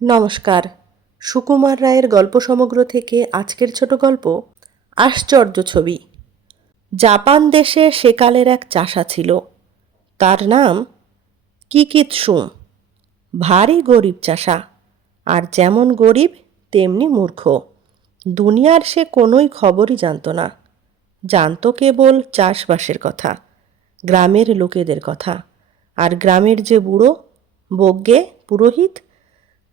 নমস্কার। সুকুমার রায়ের গল্প সমগ্র থেকে আজকের ছোট গল্প আশ্চর্য ছবি। জাপান দেশে সেকালের এক চাষা ছিল। তার নাম কিকিৎসুম। ভারী গরিব চাষা, আর যেমন গরিব তেমনি মূর্খ। দুনিয়ার সে কোনোই খবরই জানত না। জানত কেবল চাষবাসের কথা, গ্রামের লোকেদের কথা, আর গ্রামের যে বুড়ো বজ্ঞে পুরোহিত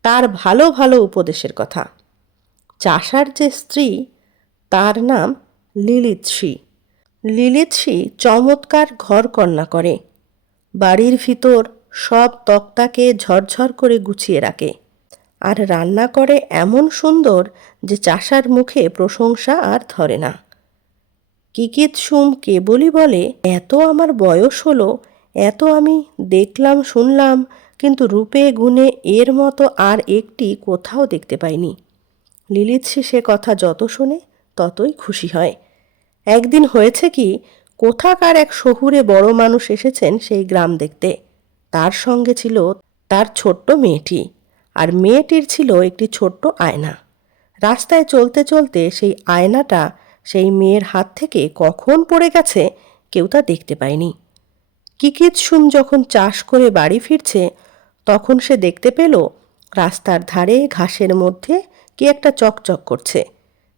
তার ভালো ভালো উপদেশের কথা। চাষার যে স্ত্রী তার নাম লিলিৎসি। লিলিৎসি চমৎকার ঘরকন্না করে। বাড়ির ভিতর সব তক্তাকে ঝরঝর করে গুছিয়ে রাখে, আর রান্না করে এমন সুন্দর যে চাষার মুখে প্রশংসা আর ধরে না। কিকিৎসুম কেবলই বলে, এত আমার বয়স হলো, এত আমি দেখলাম শুনলাম, কিন্তু রূপে গুণে এর মতো আর একটি কোথাও দেখতে পাইনি। লিলিৎসি সে কথা যত শোনে ততই খুশি হয়। একদিন হয়েছে কি, কোথাকার এক শহুরে বড় মানুষ এসেছেন সেই গ্রাম দেখতে। তার সঙ্গে ছিল তার ছোট্ট মেয়েটি, আর মেয়েটির ছিল একটি ছোট্ট আয়না। রাস্তায় চলতে চলতে সেই আয়নাটা সেই মেয়ের হাত থেকে কখন পড়ে গেছে কেউ তা দেখতে পায়নি। কিকিৎসুম যখন চাষ করে বাড়ি ফিরছে, তখন সে দেখতে পেল রাস্তার ধারে ঘাসের মধ্যে কি একটা চকচক করছে।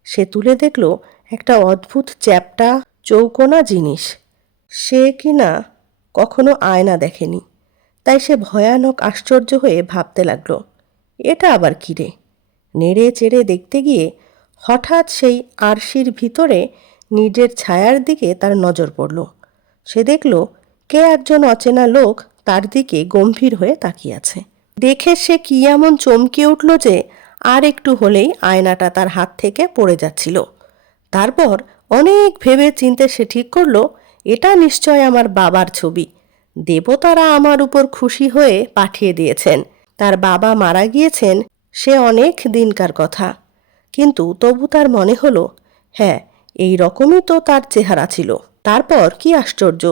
সে তুলে দেখল একটা অদ্ভুত চ্যাপ্টা চৌকোনা জিনিস। সে কিনা কখনো আয়না দেখেনি। তাই সে ভয়ানক আশ্চর্য হয়ে ভাবতে লাগলো, এটা আবার কী রে? নেড়ে চেড়ে দেখতে গিয়ে হঠাৎ সেই আরশির ভিতরে নিজের ছায়ার দিকে তার নজর পড়ল। সে দেখল কে একজন অচেনা লোক তার দিকে গম্ভীর হয়ে তাকিয়ে আছে। দেখে সে কি এমন চমকে উঠল যে আর একটু হলেই আয়নাটা তার হাত থেকে পড়ে যাচ্ছিল। তারপর অনেক ভেবে চিন্তে সে ঠিক করল, এটা নিশ্চয় আমার বাবার ছবি। দেবতারা আমার উপর খুশি হয়ে পাঠিয়ে দিয়েছেন। তার বাবা মারা গিয়েছেন সে অনেক দিনকার কথা, কিন্তু তবু তার মনে হলো, হ্যাঁ, এই রকমই তো তার চেহারা ছিল। তারপর কি আশ্চর্য,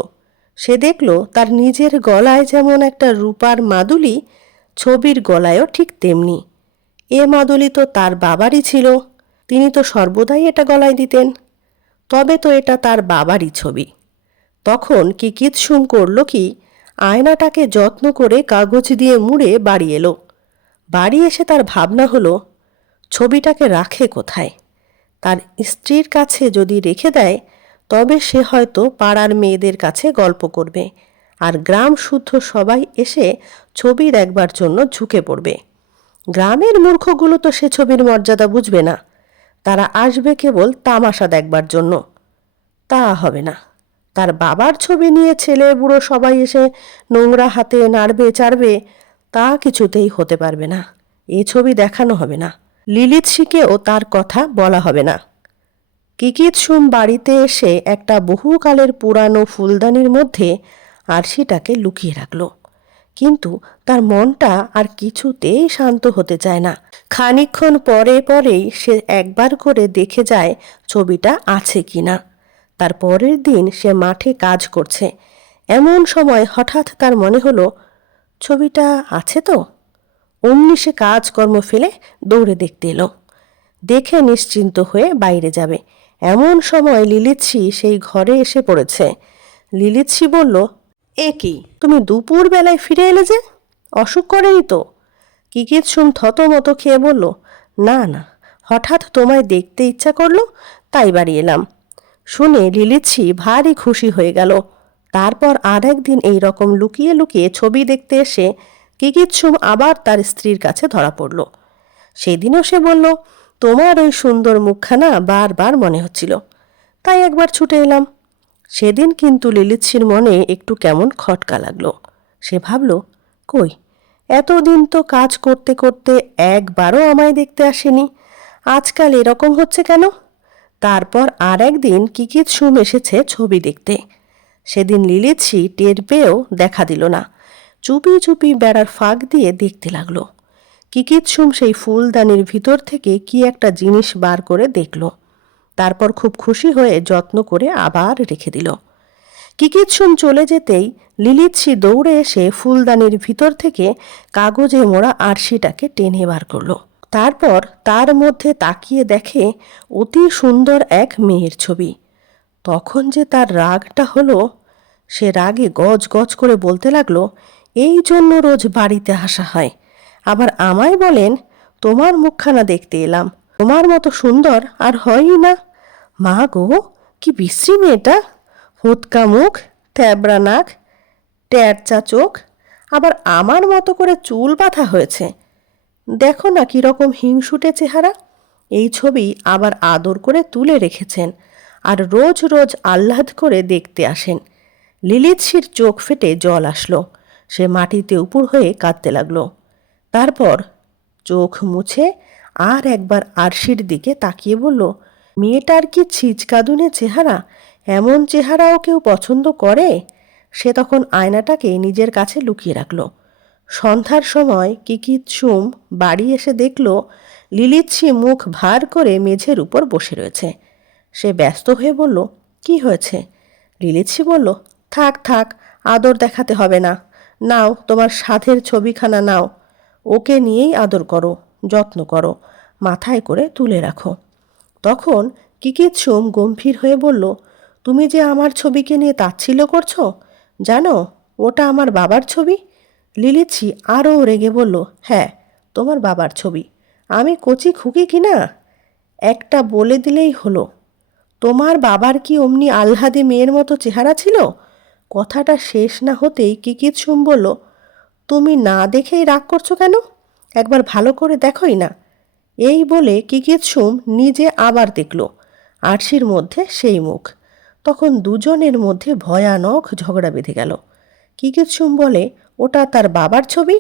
সে দেখল তার নিজের গলায় যেমন একটা রূপার মাদুলি, ছবির গলায়ও ঠিক তেমনি। এ মাদুলি তো তার বাবারই ছিল। তিনি তো সর্বদাই এটা গলায় দিতেন। তবে তো এটা তার বাবারই ছবি। তখন কিকিৎসুম করল কি, আয়নাটাকে যত্ন করে কাগজ দিয়ে মুড়ে বাড়ি এলো। বাড়ি এসে তার ভাবনা হলো, ছবিটাকে রাখে কোথায়? তার স্ত্রীর কাছে যদি রেখে দেয়, তবে সে হয়তো পাড়ার মেয়েদের কাছে গল্প করবে, আর গ্রাম শুদ্ধ সবাই এসে ছবি দেখবার জন্য ঝুঁকে পড়বে। গ্রামের মূর্খগুলো তো সে ছবির মর্যাদা বুঝবে না। তারা আসবে কেবল তামাশা দেখবার জন্য। তা হবে না। তার বাবার ছবি নিয়ে ছেলে বুড়ো সবাই এসে নোংরা হাতে নাড়বে চাড়বে, তা কিছুতেই হতে পারবে না। এ ছবি দেখানো হবে না। লিলিৎসিকেও তার কথা বলা হবে না। কিকিৎসুম বাড়িতে এসে একটা বহুকালের পুরানো ফুলদানির মধ্যে আরশিটাকে লুকিয়ে রাখল। কিন্তু তার মনটা আর কিছুতেই শান্ত হতে চায় না। খানিকক্ষণ পরে পরেই সে একবার করে দেখে যায় ছবিটা আছে কিনা। তার পরের দিন সে মাঠে কাজ করছে। এমন সময় হঠাৎ তার মনে হলো, ছবিটা আছে তো। অমনি সে কাজকর্ম ফেলে দৌড়ে দেখতে এলো। দেখে নিশ্চিন্ত হয়ে বাইরে যাবে, এমন সময় লিলিৎসি সেই ঘরে এসে পড়েছে। লিলিৎসি বলল, এ কি, তুমি দুপুর বেলায় ফিরে এলে যে? অসুখ করেনি তো? কিকিৎসুম থতমত খেয়ে বলল, না না, হঠাৎ তোমায় দেখতে ইচ্ছা করলো, তাই বাড়ি এলাম। শুনে লিলিৎসি ভারী খুশি হয়ে গেল। তারপর আর একদিন এই রকম লুকিয়ে লুকিয়ে ছবি দেখতে এসে কিকিৎসুম আবার তার স্ত্রীর কাছে ধরা পড়ল। সেদিনও সে বলল, তোমার ওই সুন্দর মুখখানা বারবার মনে হচ্ছিল, তাই একবার ছুটে এলাম। সেদিন কিন্তু লিলিৎসির মনে একটু কেমন খটকা লাগলো। সে ভাবল, কই, এতদিন তো কাজ করতে করতে একবারও আমায় দেখতে আসেনি, আজকাল এরকম হচ্ছে কেন? তারপর আর একদিন কিকিৎসুম এসেছে ছবি দেখতে। সেদিন লিলিৎসি টের পেয়েও দেখা দিল না। চুপি চুপি বেড়ার ফাঁক দিয়ে দেখতে লাগলো। কিকিৎসুম সেই ফুলদানির ভিতর থেকে কি একটা জিনিস বার করে দেখল। তারপর খুব খুশি হয়ে যত্ন করে আবার রেখে দিল। কিকিৎসুম চলে যেতেই লিলিৎসি দৌড়ে এসে ফুলদানির ভিতর থেকে কাগজে মোড়া আরশিটাকে টেনে বার করলো। তারপর তার মধ্যে তাকিয়ে দেখে অতি সুন্দর এক মেয়ের ছবি। তখন যে তার রাগটা হলো, সে রাগে গজ গজ করে বলতে লাগলো, এই জন্য রোজ বাড়িতে আসা হয়, আবার আমায় বলেন তোমার মুখখানা দেখতে এলাম, তোমার মতো সুন্দর আর হয়ই না। মা গো, কি বিশ্রী মেয়েটা, হুৎকা মুখ, থ্যাবড়া নাক, ট্যারচা চোখ, আবার আমার মতো করে চুল বাঁধা হয়েছে। দেখো না কীরকম হিংসুটে চেহারা। এই ছবি আবার আদর করে তুলে রেখেছেন আর রোজ রোজ আহ্লাদ করে দেখতে আসেন। লিলিৎসির চোখ ফেটে জল আসলো। সে মাটিতে উপুড় হয়ে কাঁদতে লাগলো। তারপর চোখ মুছে আর একবার আরশির দিকে তাকিয়ে বলল, মেয়েটার কি ছিচকাদুনে চেহারা, এমন চেহারাও কেউ পছন্দ করে? সে তখন আয়নাটাকে নিজের কাছে লুকিয়ে রাখল। সন্ধ্যার সময় কিকিৎসুম বাড়ি এসে দেখল লিলিৎসি মুখ ভার করে মেঝের উপর বসে রয়েছে। সে ব্যস্ত হয়ে বলল, কি হয়েছে? লিলিৎসি বলল, থাক থাক, আদর দেখাতে হবে না, নাও তোমার সাধের ছবিখানা নাও, ওকে নিয়েই আদর করো, যত্ন করো, মাথায় করে তুলে রাখো। তখন কিকিৎসুম গম্ভীর হয়ে বলল, তুমি যে আমার ছবিকে নিয়ে তাচ্ছিল্য করছো, জানো ওটা আমার বাবার ছবি। লিলিৎসি আরও রেগে বলল, হ্যাঁ তোমার বাবার ছবি, আমি কচি খুকি কিনা? একটা বলে দিলেই হলো। তোমার বাবার কি অমনি আহ্লাদে মেয়ের মতো চেহারা ছিল? কথাটা শেষ না হতেই কিকিৎসুম বলল, তুমি না দেখেই রাগ করছো কেন? একবার ভালো করে দেখোই না। এই বলে কিকিৎসুম নিজে আবার দেখল আরশির মধ্যে সেই মুখ। তখন দুজনের মধ্যে ভয়ানক ঝগড়া বেঁধে গেল। কিকিৎসুম বলে, ওটা তার বাবার ছবি।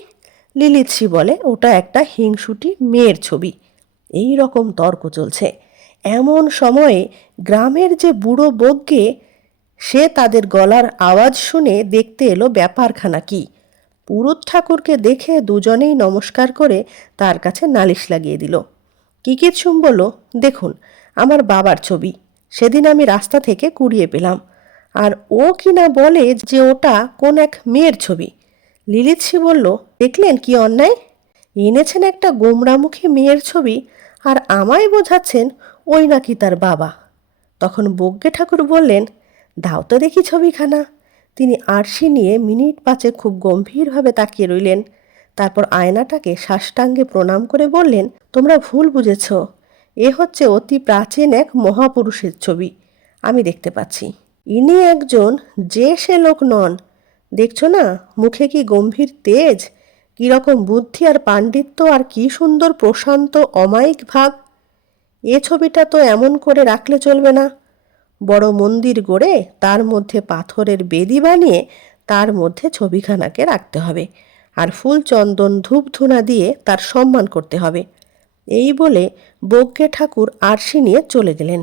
লিলিৎসি বলে, ওটা একটা হিংসুটি মেয়ের ছবি। এই রকম তর্ক চলছে। এমন সময়ে গ্রামের যে বুড়ো বজ্ঞে, সে তাদের গলার আওয়াজ শুনে দেখতে এলো ব্যাপারখানা কি। পুরুত ঠাকুরকে দেখে দুজনেই নমস্কার করে তার কাছে নালিশ লাগিয়ে দিল। কিকিৎসুম বলল, দেখুন আমার বাবার ছবি, সেদিন আমি রাস্তা থেকে কুড়িয়ে পেলাম, আর ও কিনা বলে যে ওটা কোন এক মেয়ের ছবি। লিলিৎসি বলল, দেখলেন কি অন্যায়, এনেছেন একটা গোমরামুখী মেয়ের ছবি আর আমায় বোঝাচ্ছেন ওই নাকি তার বাবা। তখন বজ্ঞে ঠাকুর বললেন, দাও তো দেখি ছবিখানা। তিনি আরশি নিয়ে মিনিট পাঁচে খুব গম্ভীরভাবে তাকিয়ে রইলেন। তারপর আয়নাটাকে সাষ্টাঙ্গে প্রণাম করে বললেন, তোমরা ভুল বুঝেছ, এ হচ্ছে অতি প্রাচীন এক মহাপুরুষের ছবি। আমি দেখতে পাচ্ছি ইনি একজন যে সে লোক নন। দেখছো না মুখে কি গম্ভীর তেজ, কীরকম বুদ্ধি আর পাণ্ডিত্য, আর কি সুন্দর প্রশান্ত অমায়িক ভাব। এ ছবিটা তো এমন করে রাখলে চলবে না। বড় মন্দির গড়ে তার মধ্যে পাথরের বেদি বানিয়ে তার মধ্যে ছবিখানাকে রাখতে হবে, আর ফুল চন্দন ধূপ ধুনা দিয়ে তার সম্মান করতে হবে। এই বলে বজ্ঞে ঠাকুর আরশি নিয়ে চলে গেলেন।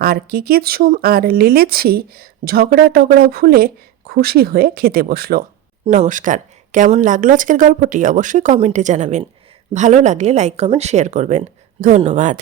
আর কিকিৎসুম আর লিলিৎসি ঝগড়া টগড়া ভুলে খুশি হয়ে খেতে বসল। নমস্কার। কেমন লাগলো আজকের গল্পটি অবশ্যই কমেন্টে জানাবেন। ভালো লাগলে লাইক কমেন্ট শেয়ার করবেন। ধন্যবাদ।